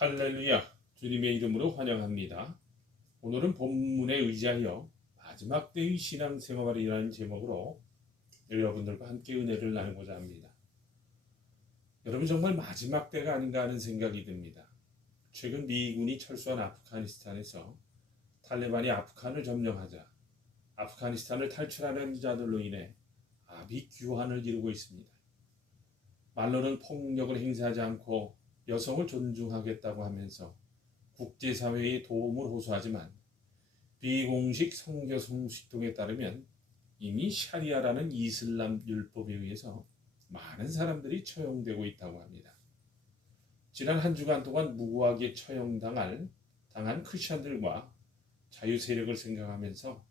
할렐루야, 주님의 이름으로 환영합니다. 오늘은 본문에 의지하여 마지막 때의 신앙생활이라는 제목으로 여러분들과 함께 은혜를 나누고자 합니다. 여러분, 정말 마지막 때가 아닌가 하는 생각이 듭니다. 최근 미군이 철수한 아프가니스탄에서 탈레반이 아프간을 점령하자 아프가니스탄을 탈출하는 자들로 인해 아비규환을 이루고 있습니다. 말로는 폭력을 행사하지 않고 여성을 존중하겠다고 하면서 국제사회의 도움을 호소하지만 비공식 성교 성식통에 따르면 이미 샤리아라는 이슬람 율법에 의해서 많은 사람들이 처형되고 있다고 합니다. 지난 한 주간 동안 무고하게 처형당한 크리스천들과 자유 세력을 생각하면서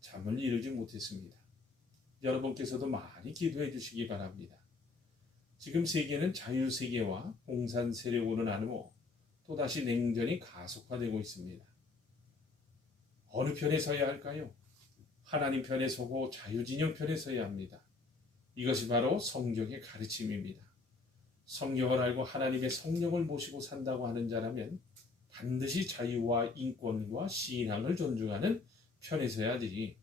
잠을 이루지 못했습니다. 여러분께서도 많이 기도해 주시기 바랍니다. 지금 세계는 자유세계와 공산 세력으로 나누어 또다시 냉전이 가속화되고 있습니다. 어느 편에 서야 할까요? 하나님 편에 서고 자유진영 편에 서야 합니다. 이것이 바로 성경의 가르침입니다. 성경을 알고 하나님의 성령을 모시고 산다고 하는 자라면 반드시 자유와 인권과 신앙을 존중하는 편에 서야지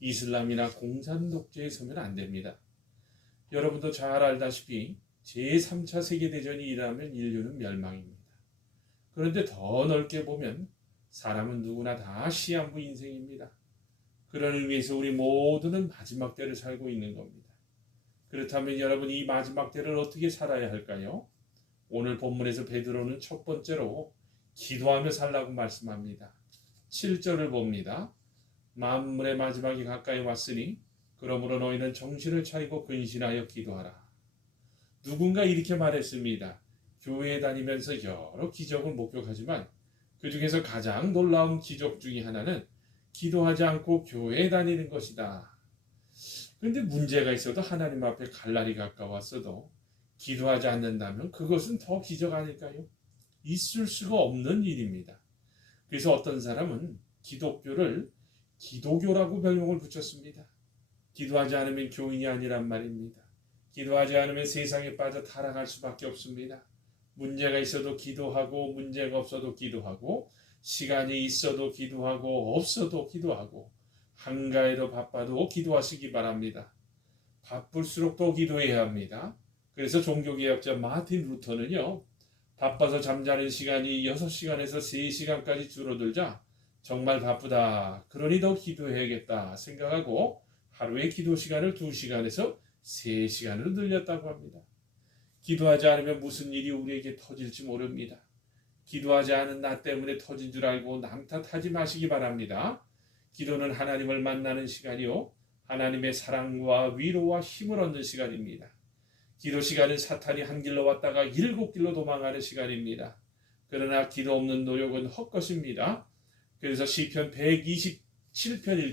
이슬람이나 공산 독재에 서면 안 됩니다. 여러분도 잘 알다시피 제3차 세계대전이 일어나면 인류는 멸망입니다. 그런데 더 넓게 보면 사람은 누구나 다 시한부 인생입니다. 그런 의미에서 우리 모두는 마지막 때를 살고 있는 겁니다. 그렇다면 여러분, 이 마지막 때를 어떻게 살아야 할까요? 오늘 본문에서 베드로는 첫 번째로 기도하며 살라고 말씀합니다. 7절을 봅니다. 만물의 마지막이 가까이 왔으니 그러므로 너희는 정신을 차리고 근신하여 기도하라. 누군가 이렇게 말했습니다. 교회에 다니면서 여러 기적을 목격하지만 그 중에서 가장 놀라운 기적 중에 하나는 기도하지 않고 교회에 다니는 것이다. 그런데 문제가 있어도 하나님 앞에 갈 날이 가까웠어도 기도하지 않는다면 그것은 더 기적 아닐까요? 있을 수가 없는 일입니다. 그래서 어떤 사람은 기독교를 기도교라고 별명을 붙였습니다. 기도하지 않으면 교인이 아니란 말입니다. 기도하지 않으면 세상에 빠져 타락할 수밖에 없습니다. 문제가 있어도 기도하고 문제가 없어도 기도하고 시간이 있어도 기도하고 없어도 기도하고 한가해도 바빠도 기도하시기 바랍니다. 바쁠수록 더 기도해야 합니다. 그래서 종교개혁자 마틴 루터는요, 바빠서 잠자는 시간이 6시간에서 3시간까지 줄어들자 정말 바쁘다, 그러니 더 기도해야겠다 생각하고 하루의 기도 시간을 2시간에서 3시간으로 늘렸다고 합니다. 기도하지 않으면 무슨 일이 우리에게 터질지 모릅니다. 기도하지 않은 나 때문에 터진 줄 알고 남 탓하지 마시기 바랍니다. 기도는 하나님을 만나는 시간이요, 하나님의 사랑과 위로와 힘을 얻는 시간입니다. 기도 시간은 사탄이 한 길로 왔다가 7길로 도망가는 시간입니다. 그러나 기도 없는 노력은 헛것입니다. 그래서 시편 127편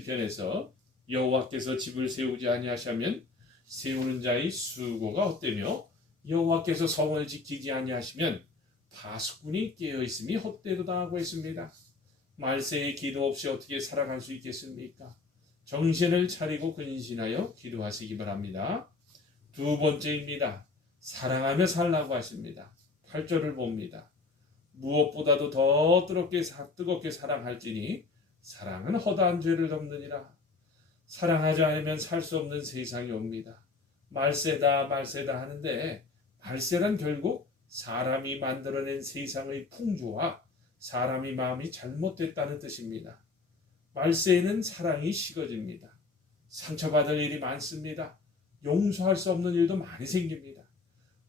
1편에서 여호와께서 집을 세우지 아니하시면 세우는 자의 수고가 헛되며 여호와께서 성을 지키지 아니하시면 파수꾼이 깨어있음이 헛되도다 하고 있습니다. 말세의 기도 없이 어떻게 살아갈 수 있겠습니까? 정신을 차리고 근신하여 기도하시기 바랍니다. 두 번째입니다. 사랑하며 살라고 하십니다. 8절을 봅니다. 무엇보다도 더 뜨겁게 사랑할지니 사랑은 허다한 죄를 덮느니라. 사랑하지 않으면 살 수 없는 세상이 옵니다. 말세다 하는데 말세란 결국 사람이 만들어낸 세상의 풍조와 사람의 마음이 잘못됐다는 뜻입니다. 말세에는 사랑이 식어집니다. 상처받을 일이 많습니다. 용서할 수 없는 일도 많이 생깁니다.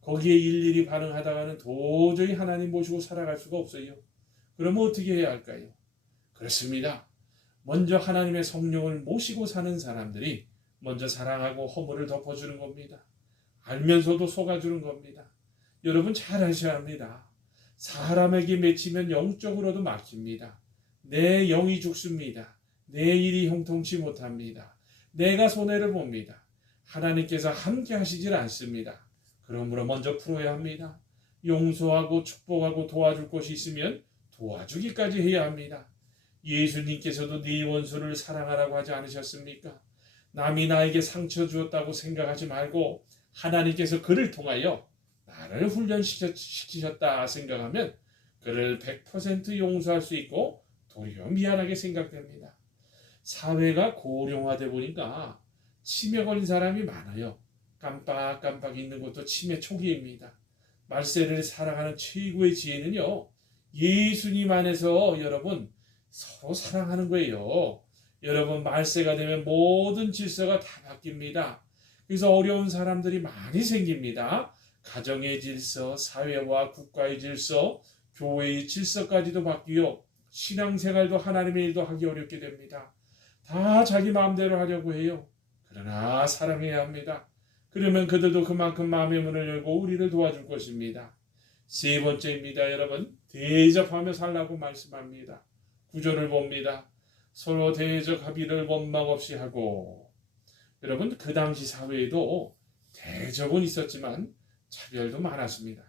거기에 일일이 반응하다가는 도저히 하나님 모시고 살아갈 수가 없어요. 그러면 어떻게 해야 할까요? 그렇습니다. 먼저 하나님의 성령을 모시고 사는 사람들이 먼저 사랑하고 허물을 덮어주는 겁니다. 알면서도 속아주는 겁니다. 여러분 잘 아셔야 합니다. 사람에게 맺히면 영적으로도 막힙니다. 내 영이 죽습니다. 내 일이 형통치 못합니다. 내가 손해를 봅니다. 하나님께서 함께 하시질 않습니다. 그러므로 먼저 풀어야 합니다. 용서하고 축복하고 도와줄 것이 있으면 도와주기까지 해야 합니다. 예수님께서도 네 원수를 사랑하라고 하지 않으셨습니까? 남이 나에게 상처 주었다고 생각하지 말고 하나님께서 그를 통하여 나를 훈련시키셨다 생각하면 그를 100% 용서할 수 있고 도리어 미안하게 생각됩니다. 사회가 고령화돼 보니까 치매 걸린 사람이 많아요. 깜빡깜빡 있는 것도 치매 초기입니다. 말세를 살아가는 최고의 지혜는요, 예수님 안에서 여러분 서로 사랑하는 거예요. 여러분 말세가 되면 모든 질서가 다 바뀝니다. 그래서 어려운 사람들이 많이 생깁니다. 가정의 질서, 사회와 국가의 질서, 교회의 질서까지도 바뀌어 신앙생활도 하나님의 일도 하기 어렵게 됩니다. 다 자기 마음대로 하려고 해요. 그러나 사랑해야 합니다. 그러면 그들도 그만큼 마음의 문을 열고 우리를 도와줄 것입니다. 세 번째입니다. 여러분, 대접하며 살라고 말씀합니다. 구절을 봅니다. 서로 대적 합의를 원망 없이 하고. 여러분, 그 당시 사회에도 대접은 있었지만 차별도 많았습니다.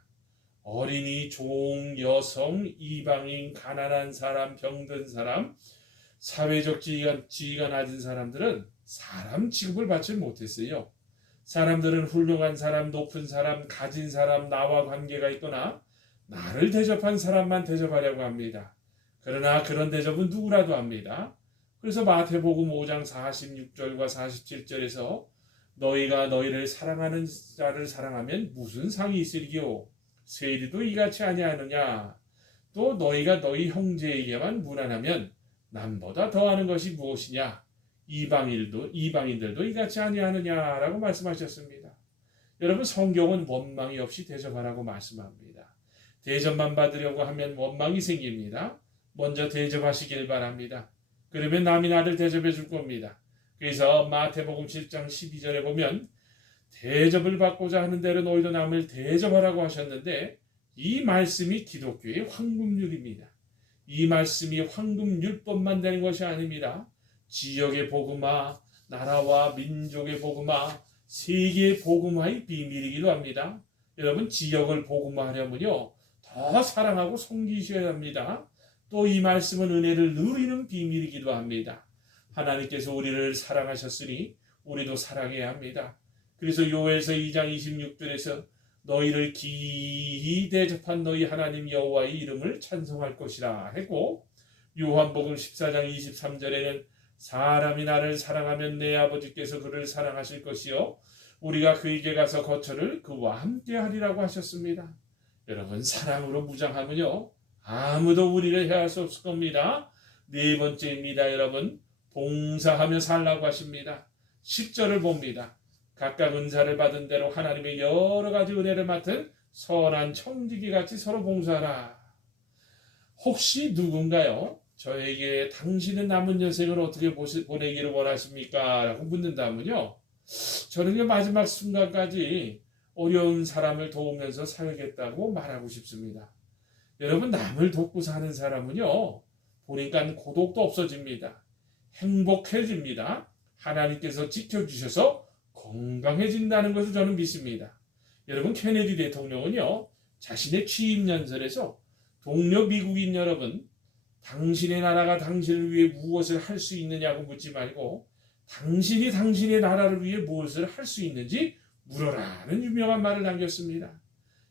어린이, 종, 여성, 이방인, 가난한 사람, 병든 사람, 사회적 지위가 낮은 사람들은 사람 취급을 받지 못했어요. 사람들은 훌륭한 사람, 높은 사람, 가진 사람, 나와 관계가 있거나 나를 대접한 사람만 대접하려고 합니다. 그러나 그런 대접은 누구라도 합니다. 그래서 마태복음 5장 46절과 47절에서 너희가 너희를 사랑하는 자를 사랑하면 무슨 상이 있으리요? 세리도 이같이 아니하느냐? 또 너희가 너희 형제에게만 무난하면 남보다 더하는 것이 무엇이냐? 이방인들도 이같이 아니하느냐라고 말씀하셨습니다. 여러분, 성경은 원망이 없이 대접하라고 말씀합니다. 대접만 받으려고 하면 원망이 생깁니다. 먼저 대접하시길 바랍니다. 그러면 남이 나를 대접해 줄 겁니다. 그래서 마태복음 7장 12절에 보면 대접을 받고자 하는 대로 너희도 남을 대접하라고 하셨는데, 이 말씀이 기독교의 황금률입니다. 이 말씀이 황금율법만 되는 것이 아닙니다. 지역의 복음화, 나라와 민족의 복음화, 세계의 복음화의 비밀이기도 합니다. 여러분, 지역을 복음화하려면요, 더 사랑하고 섬기셔야 합니다. 또 이 말씀은 은혜를 누리는 비밀이기도 합니다. 하나님께서 우리를 사랑하셨으니 우리도 사랑해야 합니다. 그래서 요엘서 2장 26절에서 너희를 기이 대접한 너희 하나님 여호와의 이름을 찬송할 것이라 했고, 요한복음 14장 23절에는 사람이 나를 사랑하면 내 아버지께서 그를 사랑하실 것이요 우리가 그에게 가서 거처를 그와 함께 하리라고 하셨습니다. 여러분, 사랑으로 무장하면요 아무도 우리를 해할 수 없을 겁니다. 네 번째입니다. 여러분, 봉사하며 살라고 하십니다. 10절을 봅니다. 각각 은사를 받은 대로 하나님의 여러 가지 은혜를 맡은 선한 청지기 같이 서로 봉사하라. 혹시 누군가요? 저에게 당신은 남은 여생을 어떻게 보내기를 원하십니까? 라고 묻는다면요, 저는 마지막 순간까지 어려운 사람을 도우면서 살겠다고 말하고 싶습니다. 여러분, 남을 돕고 사는 사람은요, 보니까 고독도 없어집니다. 행복해집니다. 하나님께서 지켜주셔서 건강해진다는 것을 저는 믿습니다. 여러분, 케네디 대통령은요, 자신의 취임 연설에서 동료 미국인 여러분, 당신의 나라가 당신을 위해 무엇을 할 수 있느냐고 묻지 말고 당신이 당신의 나라를 위해 무엇을 할 수 있는지 물어라는 유명한 말을 남겼습니다.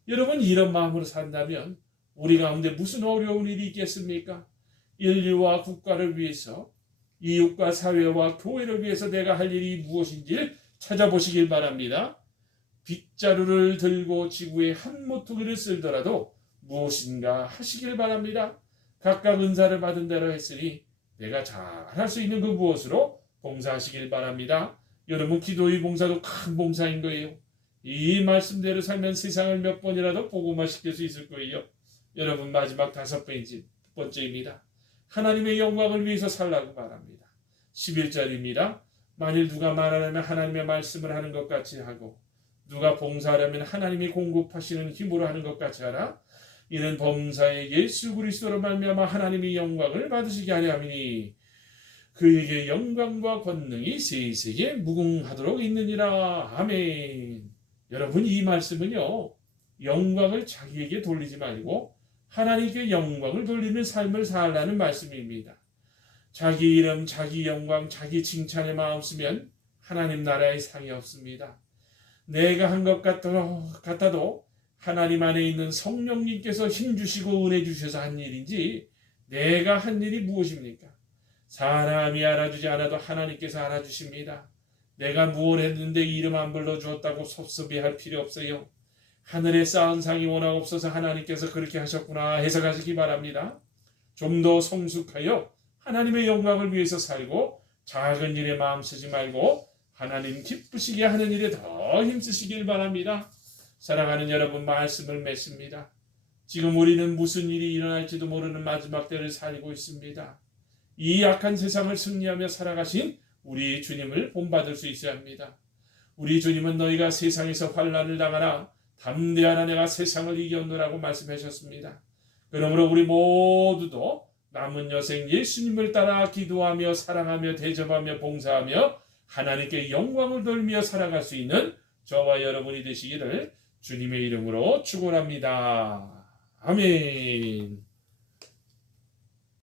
여러분, 이런 마음으로 산다면 우리 가운데 무슨 어려운 일이 있겠습니까? 인류와 국가를 위해서, 이웃과 사회와 교회를 위해서 내가 할 일이 무엇인지 찾아보시길 바랍니다. 빗자루를 들고 지구의 한 모퉁이를 쓸더라도 무엇인가 하시길 바랍니다. 각각 은사를 받은 대로 했으니 내가 잘 할 수 있는 그 무엇으로 봉사하시길 바랍니다. 여러분, 기도의 봉사도 큰 봉사인 거예요. 이 말씀대로 살면 세상을 몇 번이라도 복음화시킬 수 있을 거예요. 여러분, 마지막 5번째입니다. 하나님의 영광을 위해서 살라고 말합니다. 11절입니다. 만일 누가 말하려면 하나님의 말씀을 하는 것 같이 하고 누가 봉사하려면 하나님이 공급하시는 힘으로 하는 것 같이 하라. 이는 범사에 예수 그리스도로 말미암아 하나님의 영광을 받으시게 하려 함이니 그에게 영광과 권능이 세세에 무궁하도록 있느니라. 아멘. 여러분, 이 말씀은요, 영광을 자기에게 돌리지 말고 하나님께 영광을 돌리는 삶을 살라는 말씀입니다. 자기 이름, 자기 영광, 자기 칭찬에 마음 쓰면 하나님 나라에 상이 없습니다. 내가 한 것 같아도 하나님 안에 있는 성령님께서 힘주시고 은혜 주셔서 한 일인지 내가 한 일이 무엇입니까? 사람이 알아주지 않아도 하나님께서 알아주십니다. 내가 무엇 했는데 이름 안 불러주었다고 섭섭해할 필요 없어요. 하늘에 쌓은 상이 워낙 없어서 하나님께서 그렇게 하셨구나 해석하시기 바랍니다. 좀 더 성숙하여 하나님의 영광을 위해서 살고 작은 일에 마음 쓰지 말고 하나님 기쁘시게 하는 일에 더 힘쓰시길 바랍니다. 사랑하는 여러분, 말씀을 맺습니다. 지금 우리는 무슨 일이 일어날지도 모르는 마지막 때를 살고 있습니다. 이 악한 세상을 승리하며 살아가신 우리 주님을 본받을 수 있어야 합니다. 우리 주님은 너희가 세상에서 환난을 당하나 담대하라 내가 세상을 이겼노라고 말씀하셨습니다. 그러므로 우리 모두도 남은 여생 예수님을 따라 기도하며 사랑하며 대접하며 봉사하며 하나님께 영광을 돌며 살아갈 수 있는 저와 여러분이 되시기를 주님의 이름으로 축원합니다. 아멘.